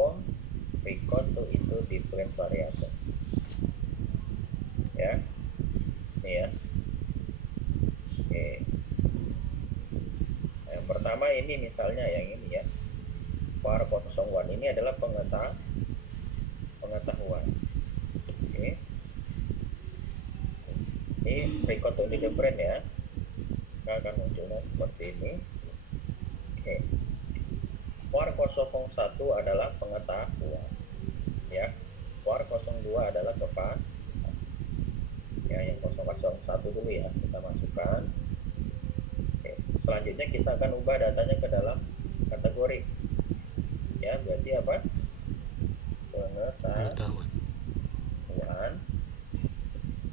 perform record to into different variable. Ya, ini ya. Oke. Yang pertama ini misalnya yang ini ya. var 01 ini adalah pengetahuan. Oke. Ini record to different ya. Maka akan munculnya seperti ini. Oke. var 01 adalah pengetahuan. Ya. var 02 adalah kepa. Ya, yang 001 dulu ya kita masukkan. Oke, selanjutnya kita akan ubah datanya ke dalam kategori. Ya, berarti apa? Pengetahuan.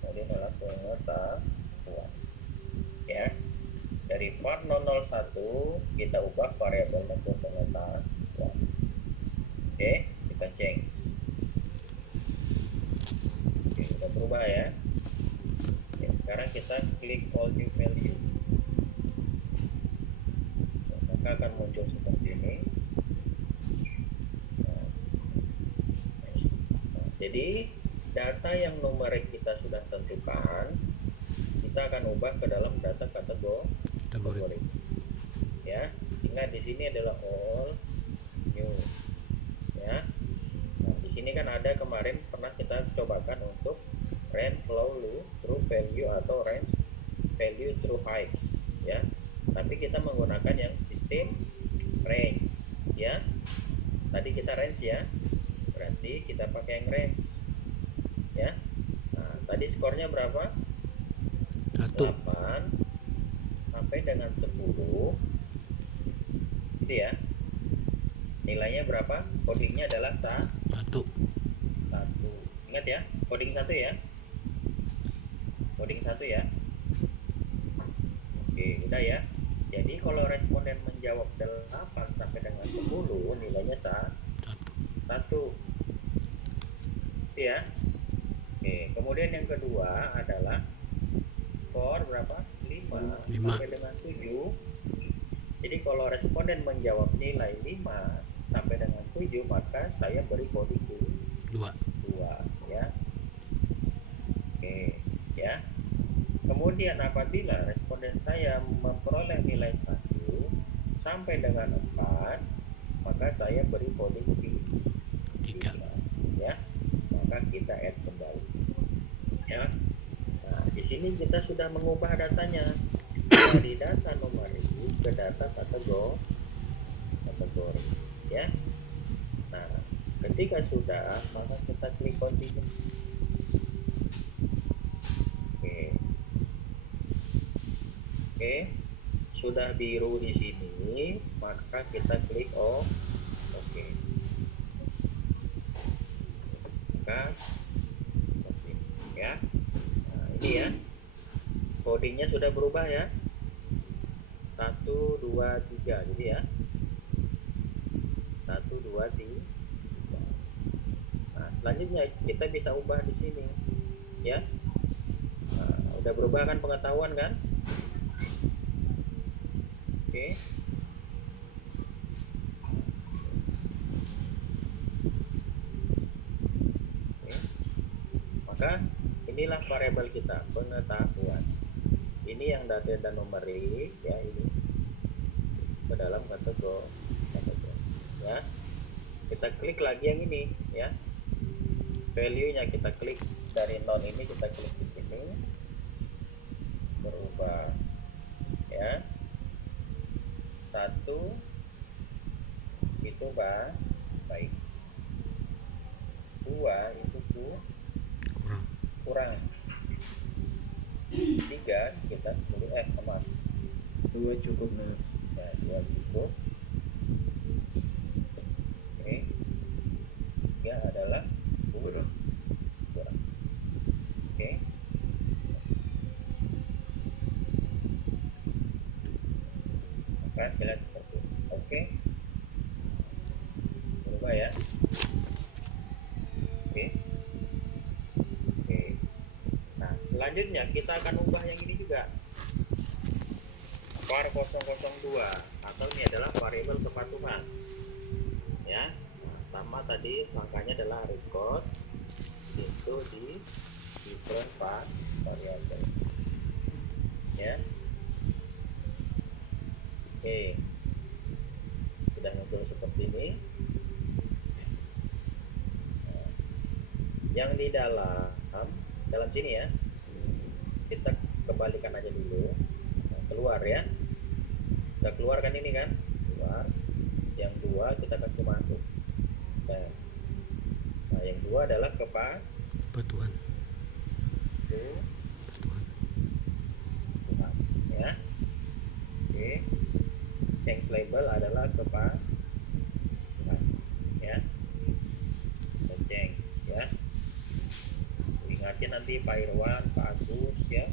Jadi adalah pengetahuan. Ya. Dari var 001 kita ubah variabelnya ke pengetahuan. Oke, kita change. Oke, sudah berubah ya. Oke, sekarang kita klik all new value. Maka akan muncul seperti ini. Jadi data yang numerik kita sudah tentukan, kita akan ubah ke dalam data kategori. Ya, ingat di sini adalah all new. Ya, nah, di sini kan ada kemarin pernah kita cobakan untuk range flow through value atau range value through heights. Ya, tapi kita menggunakan yang sistem range. Ya, tadi kita range ya. Berarti kita pakai yang range ya. Nah, tadi skornya berapa? 8 sampai dengan 10 gitu ya. Nilainya berapa? Codingnya adalah 1. Ingat ya, coding 1 ya. Coding 1 ya. Oke, udah ya. Jadi kalau responden menjawab 8 sampai dengan 10, nilainya 1. Ya. Oke, kemudian yang kedua adalah skor berapa? 5 sampai dengan 7. Jadi kalau responden menjawab nilai 5 sampai dengan 7, maka saya beri coding 2 ya. Oke, ya. Kemudian apabila responden saya memperoleh nilai 1 sampai dengan 4, maka saya beri coding 3 ya. Maka kita add kembali ya. Nah, di sini kita sudah mengubah datanya dari data numerik ke data kategori ya. Nah, ketika sudah, maka kita klik continue. Oke, sudah biru di sini, maka kita klik oke. Ya. Nah, ini ya. Codingnya sudah berubah ya. 1 2 3 jadi ya. 1 2 3. Nah, selanjutnya kita bisa ubah di sini. Ya. Nah, udah berubah kan pengetahuan kan? Oke. Maka inilah variabel kita, pengetahuan. Ini yang data dan numerik ya, ini ke dalam kategori ya. Kita klik lagi yang ini ya. Value-nya kita klik dari non ini, kita klik di sini. Berubah ya. 1 itu baik. 2 itu kurang. 3 kita pilih 2 cukup nah. Ya, 2 cukup. Oke. 3 adalah kurang. Oke. Maka hasilnya seperti itu. Oke. Berubah ya. Oke. Selanjutnya kita akan ubah yang ini juga, var 002, atau ini adalah variabel kepatuhan ya. Nah, sama tadi langkahnya adalah record itu di different variable ya. Oke, sudah muncul seperti ini. Nah, yang di dalam sini ya, kita kembalikan aja dulu. Nah, keluar ya, kita keluarkan ini kan, keluar. Yang dua kita kasih masuk. Nah, yang dua adalah Batuan. Tuhan ya. Oke, change label adalah Tuhan ya. Kita change ya. Ingatin nanti Pak Irwan, Pak Agus ya,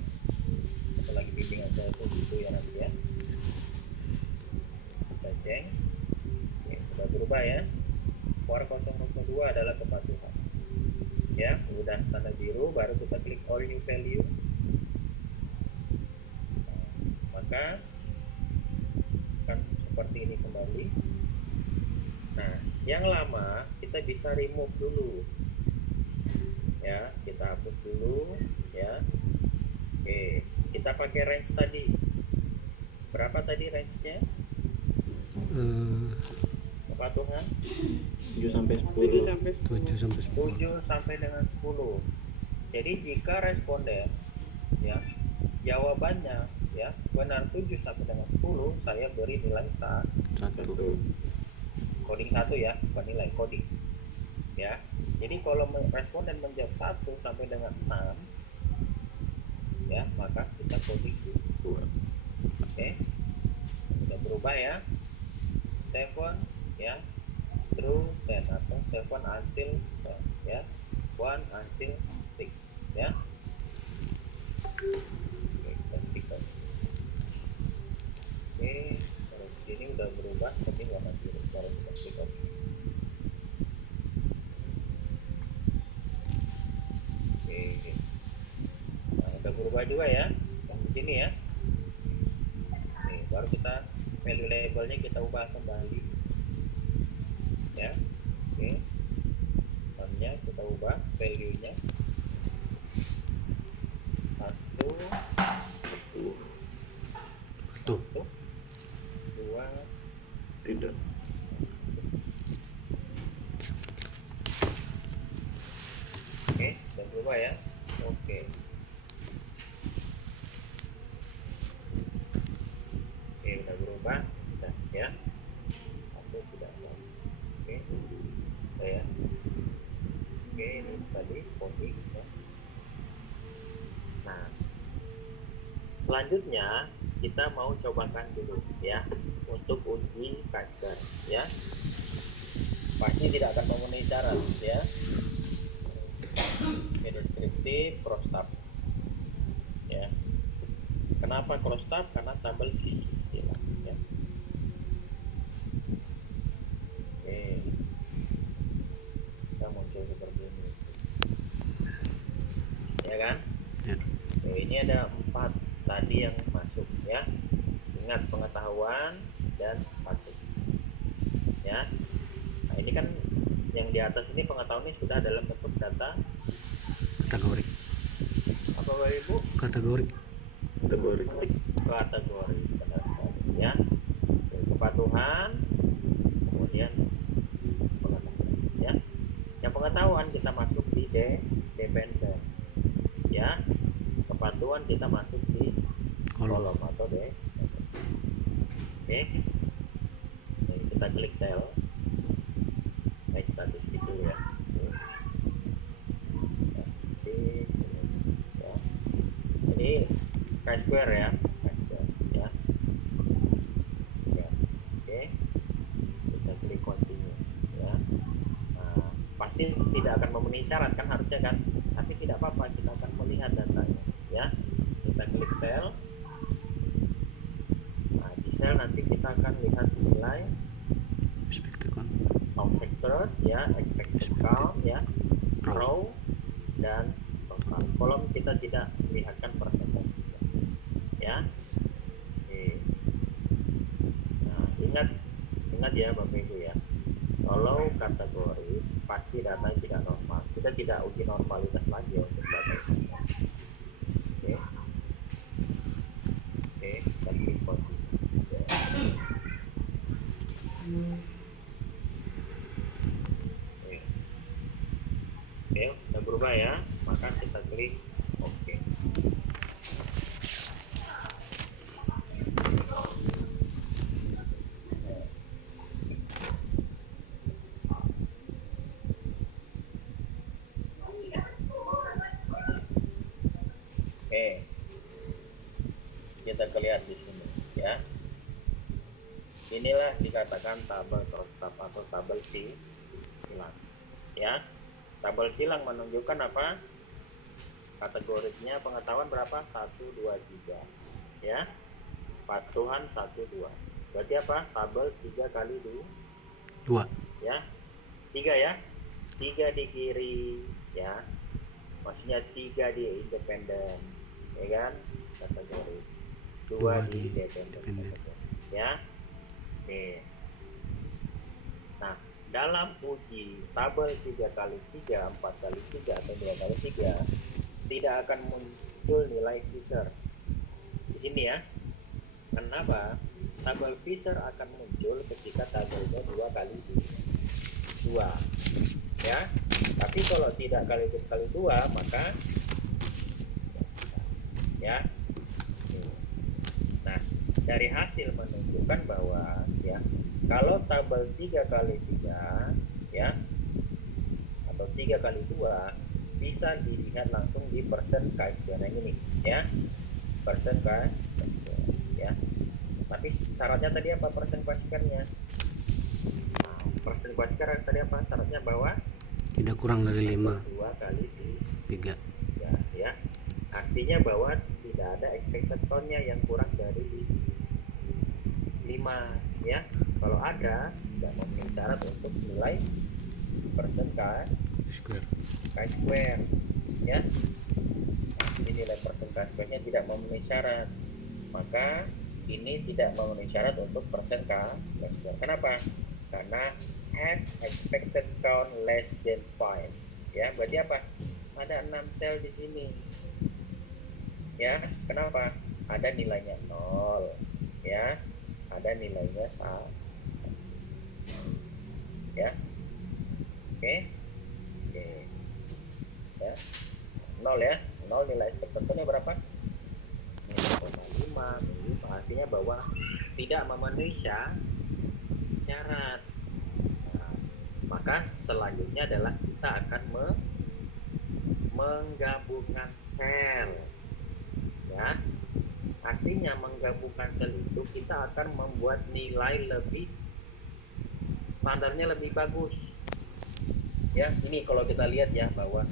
atau lagi bimbingan saya itu gitu ya nanti ya. Kita change. Oke, sudah berubah ya. Core 002 adalah kepatuhan ya. Udah tanda biru, baru kita klik all new value. Maka akan seperti ini kembali. Nah, yang lama kita bisa remove dulu ya, kita hapus dulu ya. Oke, kita pakai range tadi. Berapa tadi range-nya kepatuhan? 7 sampai 10. 7 sampai 10. 7 sampai dengan 10. Jadi jika responden ya jawabannya ya benar 7 sampai dengan 10, saya beri nilai 1. 1. Coding 1 ya, bukan nilai coding. Ya. Jadi kalau responden menjawab 1 sampai dengan 6 ya, maka kita coding 2. Oke. Sudah berubah ya. 7 ya. Through 10 atau 7 until 10 ya. 1 until 6 ya. Oke, kalau di sini udah berubah tapi warna biru. Baru kita klik OK. Oke. Nah, udah berubah juga ya yang di sini ya. Oke, baru kita value labelnya kita ubah kembali ya. Oke, namanya kita ubah value-nya 1 Tuh. 2 Tidak. Oke, udah berubah ya. Oke. Oke, udah berubah. Sudah ya. Aku sudah. Oke. Sudah ya. Oke, ini tadi coding ya. Nah, selanjutnya kita mau cobakan dulu ya untuk uji Kaiser ya. Pasti tidak akan memenuhi syarat ya. Oke, deskriptif cross tab ya. Kenapa cross tab? Karena tabel C ya. Oke, kita muncul seperti ini ya kan. Ya. Oke, ini ada 4 tadi yang masuk ya. Ingat pengetahuan dan status ya. Nah, ini kan yang di atas ini pengetahuan ini sudah dalam bentuk data Kategori. apa Bapak Ibu? Kategori. Kategori. Kategori, benar sekali ya. Kepatuhan, kemudian pengetahuan ya. Yang pengetahuan kita masuk di dependent ya. Kepatuhan kita masuk di kolom atau Oke. Jadi kita klik sel. Naik statistik dulu ya. Statistik, ya. Jadi chi-square ya, chi-square ya. Ya. Oke. Kita klik continue ya. Nah, pasti tidak akan memenuhi syarat kan harusnya kan, tapi tidak apa-apa, kita akan melihat datanya ya. Kita klik sel. Nah, di sel nanti kita akan lihat nilai Expected count. factor ya, expected count ya, row dan total. Kolom kita tidak melihatkan persentase ya. Oke. Nah, ingat ya Bapak Ibu ya. Kalau kategori pasti data tidak normal. Kita tidak uji normalitas lagi untuk data ini. Oke. Oke, kita klik continue. Oke. Oke, udah berubah ya. Maka kita klik oke. Oke, kita lihat di sini ya. Inilah dikatakan tabel Trostab atau tabel silang ya. Tabel silang menunjukkan apa? Kategorinya pengetahuan berapa? 1, 2, 3 ya. Patuhan 1, 2. Berarti apa? Tabel 3 kali 2 ya. 3 ya. 3 di kiri ya. Maksudnya 3 di independen ya kan, kategori 2 di dependen ya. Oke. Nah, dalam uji tabel 3 kali 3, 4 kali 3 atau 2 kali 3 tidak akan muncul nilai Fisher di sini ya. Kenapa? Tabel Fisher akan muncul ketika tabelnya 2 kali 2 ya. Tapi kalau tidak kali 2 maka ya. Nah, dari hasil menunjukkan bahwa ya, kalau tabel 3 kali 3 ya atau 3 kali 2 bisa dilihat langsung di persen chi-square yang ini ya. Persen chi-square ya. Tapi syaratnya tadi apa persen chi-square-nya? Persen chi-square tadi apa? Syaratnya bahwa tidak kurang dari 5 2 kali 3 ya. Artinya bahwa tidak ada expected count-nya yang kurang dari 5 ya. Kalau ada tidak memenuhi syarat untuk nilai persen square chi-square ya. Ini nilai persen chi-square-nya tidak memenuhi syarat, maka ini tidak memenuhi syarat untuk persen chi-square. Kenapa? Karena have expected count less than 5 ya. Berarti apa? Ada 6 sel di sini ya. Kenapa? Ada nilainya 0 ya, ada nilainya 1 ya. Oke ya, 0 ya. 0 nilai expected-nya berapa? 0,5. Artinya bahwa tidak memenuhi syarat. Nah, maka selanjutnya adalah kita akan menggabungkan sel ya. Artinya menggabungkan sel itu kita akan membuat nilai lebih standarnya lebih bagus ya. Ini kalau kita lihat ya, bahwa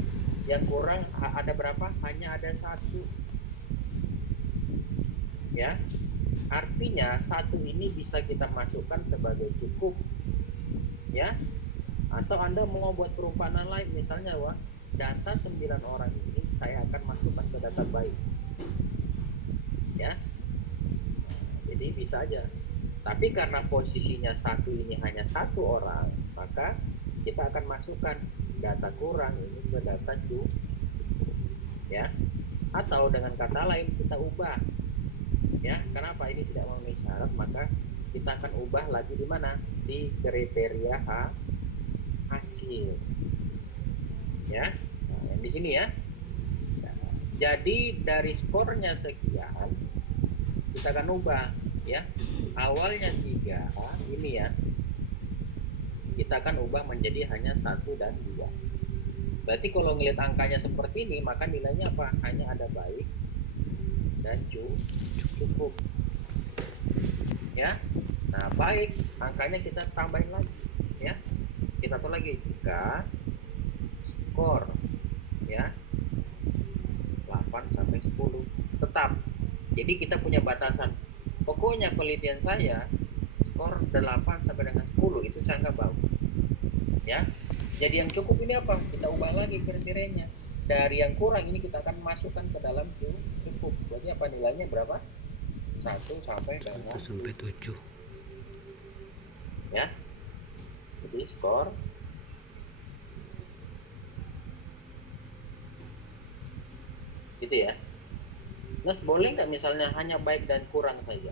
yang kurang ada berapa? Hanya ada 1 ya. Artinya 1 ini bisa kita masukkan sebagai cukup ya. Atau Anda mau buat perumpamaan lain, misalnya wah, data 9 orang ini saya akan masukkan ke data baik ya. Jadi bisa aja. Tapi karena posisinya 1 ini hanya 1 orang, maka kita akan masukkan data kurang ini ke data cukup ya. Atau dengan kata lain kita ubah ya. Kenapa ini tidak memenuhi syarat, maka kita akan ubah lagi di mana? Di kriteria hasil ya. Nah, yang di sini ya. Jadi dari skornya sekian kita akan ubah ya. Awalnya 3 ini ya, kita akan ubah menjadi hanya 1 dan 2. Berarti kalau ngelihat angkanya seperti ini, maka nilainya apa? Hanya ada baik dan cukup ya. Nah, baik angkanya kita tambahin lagi ya. Kita tuh lagi jika skor ya 8 sampai 10 tetap. Jadi kita punya batasan. Pokoknya penelitian saya skor 8 sampai dengan 10 itu saya nggak bawa ya. Jadi yang cukup ini apa? Kita ubah lagi kriterianya. Dari yang kurang ini kita akan masukkan ke dalam cukup. Berarti apa nilainya berapa? 1 sampai dengan 1 sampai 7 ya. 1 di skor gitu ya. Nah, boleh nggak misalnya hanya baik dan kurang saja?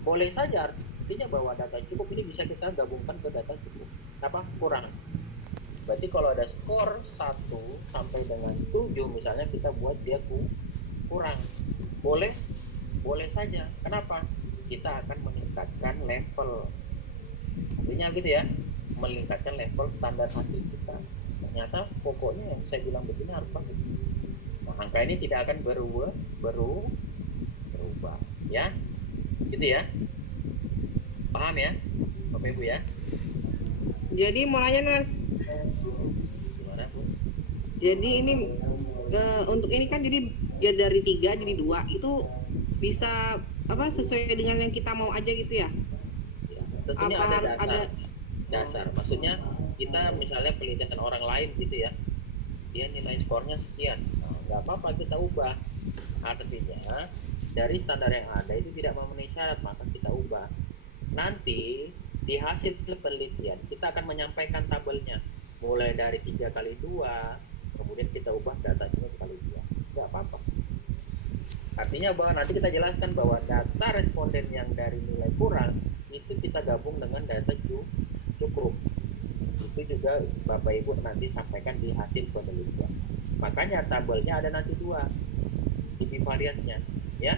Boleh saja, artinya bahwa data cukup ini bisa kita gabungkan ke data cukup apa kurang. Berarti kalau ada skor 1 sampai dengan 7 misalnya, kita buat dia kurang. Boleh? Boleh saja. Kenapa? Kita akan meningkatkan level. Artinya gitu ya, meningkatkan level standar hasil kita. Ternyata pokoknya yang saya bilang begini harus bagus. Nah, angka ini tidak akan berubah ya. Gitu ya. Paham ya? Bapak Ibu ya? Jadi mau nanya Nas, Gimana, Bu? jadi ini untuk ini kan jadi ya dari 3 jadi 2 itu bisa apa sesuai dengan yang kita mau aja gitu ya? Ya, tentunya Apa ada ada dasar. Maksudnya kita misalnya penelitian orang lain gitu ya, dia nilai skornya sekian, nah, nggak apa-apa kita ubah. Artinya dari standar yang ada itu tidak memenuhi syarat, maka kita ubah. Nanti di hasil penelitian kita akan menyampaikan tabelnya mulai dari 3 kali 2, kemudian kita ubah data cuma kali 2, nggak apa-apa. Artinya bahwa nanti kita jelaskan bahwa data responden yang dari nilai kurang itu kita gabung dengan data cukup. Itu juga Bapak Ibu nanti sampaikan di hasil penelitian. Makanya tabelnya ada nanti 2 di bivariatnya ya,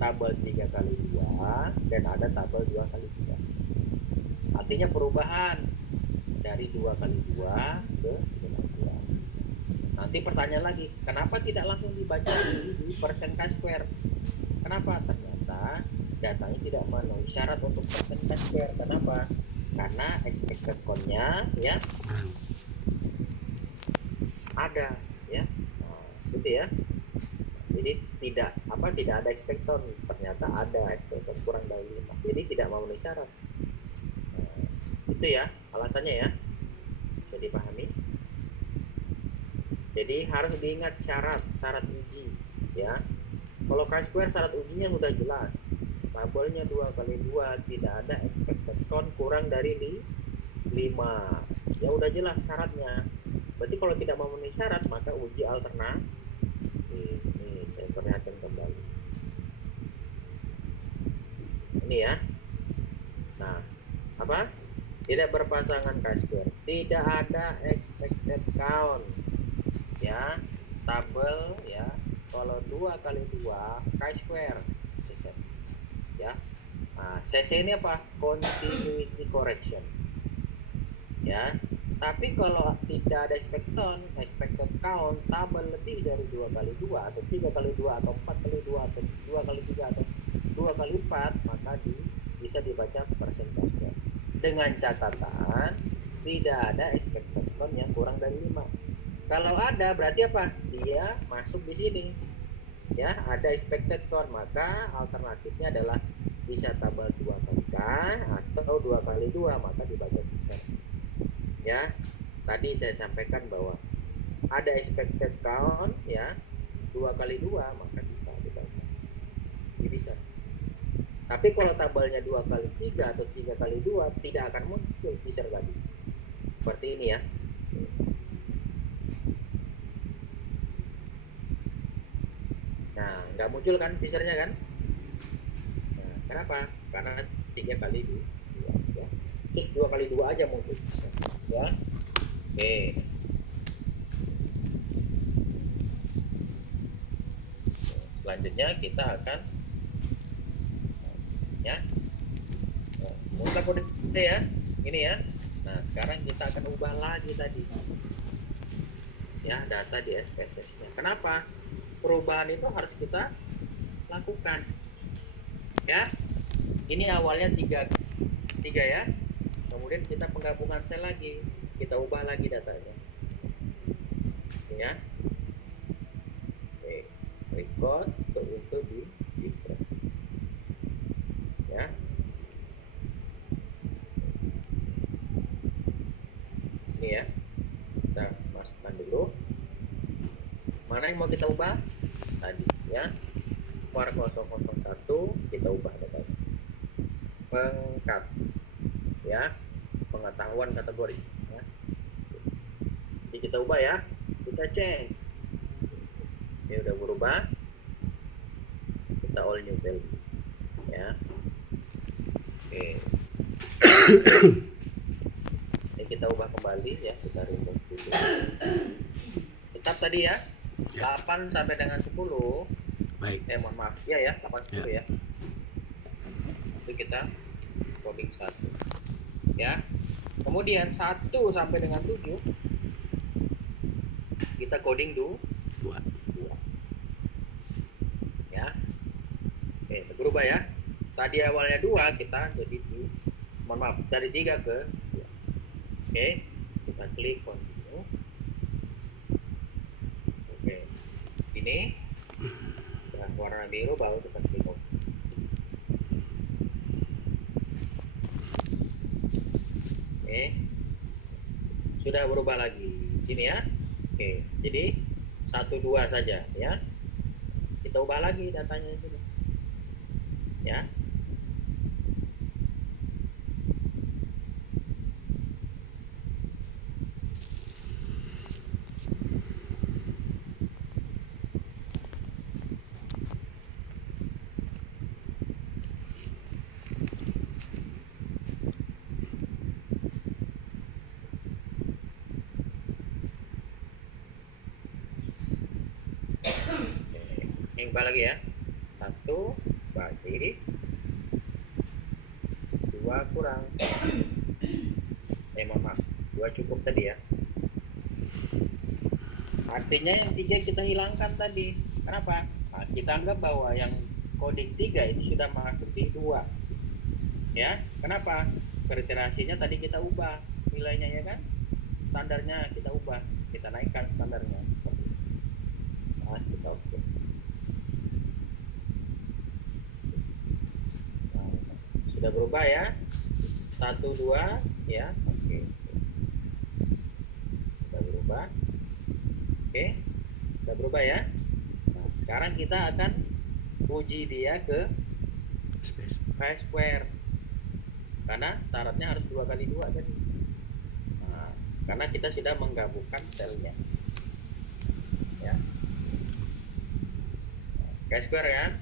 tabel 3 kali 2 dan ada tabel 2 kali 2. Artinya perubahan dari 2 kali 2 ke 3 kali 2. Nanti pertanyaan lagi, kenapa tidak langsung dibaca di persen Chi-square? Kenapa? Ternyata datanya tidak memenuhi syarat untuk persen Chi-square. Kenapa? Karena expected count-nya ya ada ya. Nah, gitu ya. Jadi tidak ada expected, ternyata ada expected kurang dari 5. Jadi tidak memenuhi syarat. Itu ya alasannya ya, bisa dipahami. Jadi harus diingat syarat uji ya. Kalau Chi-square syarat ujinya sudah jelas, tabelnya 2 kali 2 tidak ada expected count kurang dari 5 ya, udah jelas syaratnya. Berarti kalau tidak memenuhi syarat maka uji alternatif. Ini saya perlihatkan kembali ini ya. Nah, apa? Tidak berpasangan Chi-square, tidak ada expected count ya. Tabel ya, kalau 2 kali 2 Chi-square ya. Nah, CC ini apa? Continuity correction ya. Tapi kalau tidak ada expected count, tabel lebih dari 2 kali 2 atau 3 kali 2 atau 4 kali 2 atau 2 kali 3 atau 2 kali 4, maka bisa dibaca persentase. Dengan catatan tidak ada expected count yang kurang dari 5. Kalau ada berarti apa? Dia masuk di sini. Ya, ada expected count, maka alternatifnya adalah bisa tabel 2 kali K atau 2 kali 2, maka dibaca bisa. Ya, tadi saya sampaikan bahwa ada expected count ya 2 kali 2, maka bisa dibaca. Ini bisa. Tapi kalau tabelnya 2 kali 3 atau 3 kali 2 tidak akan muncul Fisher tadi. Seperti ini ya. Nah, nggak muncul kan Fishernya kan? Nah, kenapa? Karena 3 kali 2 ya. Terus 2 kali 2 aja muncul Fisher ya. Oke. Selanjutnya kita akan ya muncul kode ya, ini ya. Nah, sekarang kita akan ubah lagi tadi ya data di SPSS nya. Kenapa? Perubahan itu harus kita lakukan ya. Ini awalnya 3 ya, kemudian kita penggabungan sel lagi, kita ubah lagi datanya ya. Oke, record untuk di different ya. Ini ya, kita masukkan dulu mana yang mau kita ubah tadi ya. var 001 kita ubah datanya, pengkat ya, pengetahuan kategori ya. Jadi kita ubah ya, kita change. Ini udah berubah, kita all new value ya. Oke. Ini kita ubah kembali ya, kita remove dulu. Tetap tadi ya, 8 sampai dengan 10. Baik. Mohon maaf ya 8 10 ya. Itu kita coding 1 ya. Kemudian 1 sampai dengan 7 kita coding 2 ya. Oke, berubah ya. Tadi awalnya 2 kita jadi mohon maaf dari 3 ke 2. Oke, kita klik continue. Oke, ini nah, warna biru baru kita klik OK. Oke, sudah berubah lagi sini ya. Oke, jadi 1 2 saja ya. Kita ubah lagi datanya sini ya. Yang ubah lagi ya. 1 bagi 2 kurang. Mohon maaf, 2 cukup tadi ya. Artinya yang 3 kita hilangkan tadi. Kenapa? Nah, kita anggap bahwa yang coding 3 ini sudah masuk di 2. Ya, kenapa? Iterasinya tadi kita ubah nilainya ya kan? Standarnya kita ubah, kita naikkan standarnya. Nah, kita oke. Nah, sudah berubah ya. 1 2 ya. Oke. Sudah berubah. Oke. Sudah berubah ya. Nah, sekarang kita akan uji dia ke chi-square. Karena syaratnya harus 2 kali 2 tadi. Nah, karena kita sudah menggabungkan selnya. Ya. Chi-square ya.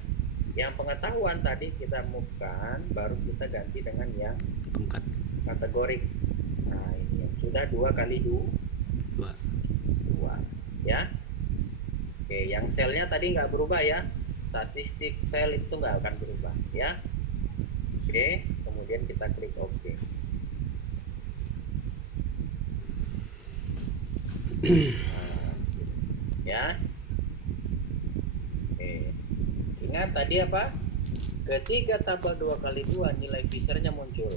Yang pengetahuan tadi kita move-kan, baru kita ganti dengan yang kategori. Nah, ini yang sudah 2 kali 2 ya. Oke, yang selnya tadi nggak berubah ya. Statistik sel itu nggak akan berubah ya. Oke, kemudian kita klik OK. Nah, ya. Oke. Ingat tadi apa? Ketika tabel 2 kali 2 nilai Fisher-nya muncul.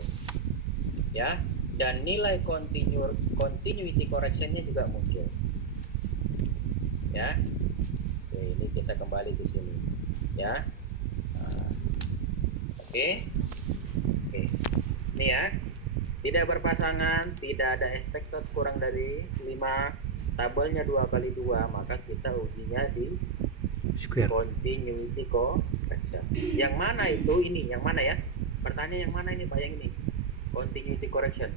Ya, dan nilai continuity correction-nya juga muncul. Ya. Oke, ini kita kembali ke sini. Ya. Nah, oke. Oke. Ini ya. Tidak berpasangan, tidak ada expected kurang dari 5, tabelnya 2 kali 2, maka kita ujinya di Square. continuity correction. Yang mana itu? Ini yang mana ya? Pertanyaan yang mana ini Pak? Yang ini. Continuity correction.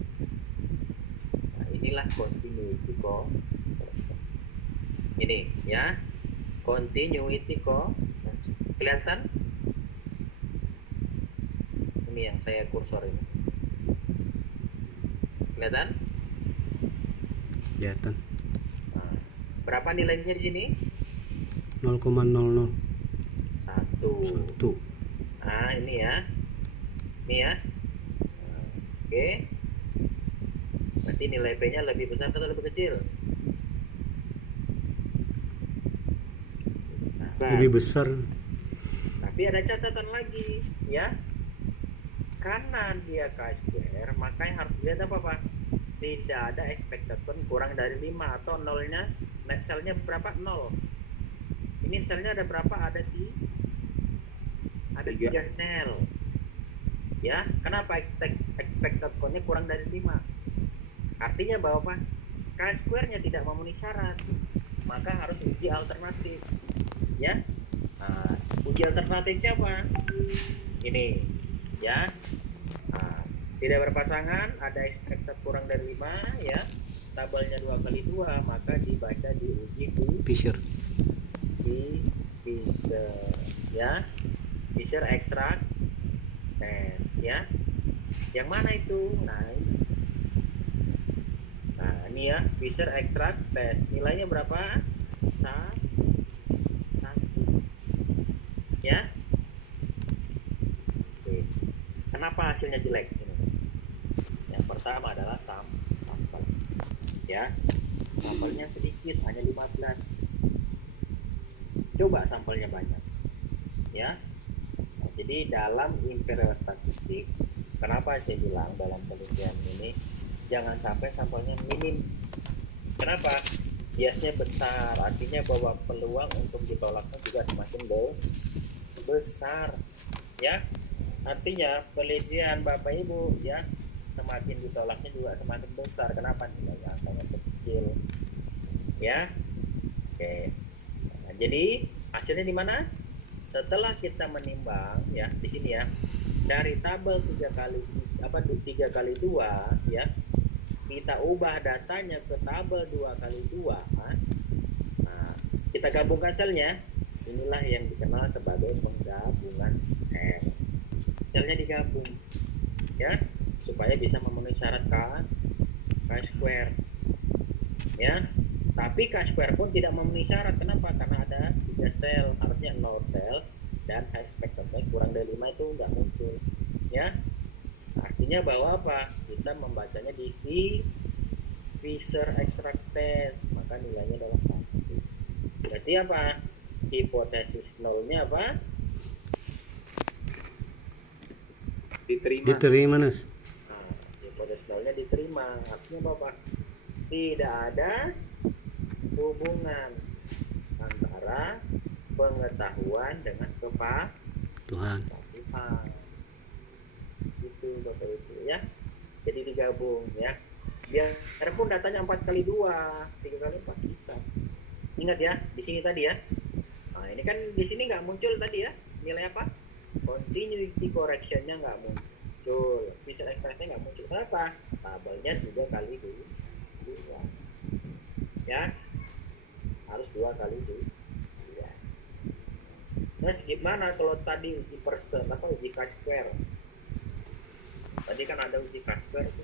Nah, inilah continuity correction. Ini ya. Continuity correction. Kelihatan? Ini yang saya kursor ini. Kelihatan? Kelihatan. Nah, berapa nilainya di sini? 0,00. 1. Nah, ini ya. Ini ya. Nah, oke. Berarti nilai P-nya lebih besar atau lebih kecil? Besar. Lebih besar. Tapi ada catatan lagi, ya. Karena dia chi-square, maka yang harus dilihat apa Pak? Tidak ada expected turn kurang dari 5 atau nolnya, selnya berapa? 0. Ini selnya ada berapa? Ada 3 sel. Ya, kenapa expected turn-nya kurang dari 5? Artinya bahwa Pak, chi-square-nya tidak memenuhi syarat, maka harus uji alternatif. Ya. Nah, uji alternatifnya apa? Ini ya. Nah, tidak berpasangan, ada expected kurang dari 5 ya, tabelnya 2 kali 2, maka dibaca diuji Fisher. di Fisher ya, Fisher extract test ya. Yang mana itu? Nah ini ya, Fisher extract test, nilainya berapa? 1 ya. Oke. Kenapa hasilnya jelek ini? Yang pertama adalah sampel ya, sampelnya sedikit, hanya 15. Coba sampelnya banyak ya. Nah, jadi dalam imperial statistik, kenapa saya bilang dalam penelitian ini jangan sampai sampelnya minim. Kenapa? Biasnya besar, artinya bahwa peluang untuk ditolaknya juga semakin besar ya. Artinya penelitian Bapak Ibu ya, semakin ditolaknya juga semakin besar. Kenapa? Nilainya angkanya kecil ya. Oke. Nah, jadi hasilnya di mana? Setelah kita menimbang ya, di sini ya, dari tabel 3 kali 2 ya, kita ubah datanya ke tabel 2 kali 2. Nah, kita gabungkan selnya. Inilah yang dikenal sebagai penggabungan sel. Selnya digabung ya, supaya bisa memenuhi syarat K-square ya. Tapi K-square pun tidak memenuhi syarat. Kenapa? Karena ada 3 sel, harusnya 0 sel, dan expected kurang dari 5 itu nggak muncul ya. Artinya bahwa apa? Kita membacanya di Fisher extract test, maka nilainya adalah 1. Berarti apa? Hipotesis nolnya apa? Diterima Nus. Nah, hipotesis nolnya diterima. Artinya apa? Tidak ada hubungan antara pengetahuan dengan Tuhan. kepatuhan. Itu Bapak Ibu ya. Jadi digabung ya. Biarpun datanya 4 kali 2, 3 kali 4 bisa. Ingat ya, di sini tadi ya. Nah, ini kan di sini nggak muncul tadi ya. Nilai apa? Continuity correction-nya nggak muncul. Fisher extract-nya nggak muncul. Kenapa? Tabelnya 3 kali 2. Ya. Harus 2 kali 2. Nah, gimana kalau tadi uji persen atau uji K-square? Tadi kan ada uji K-square tuh.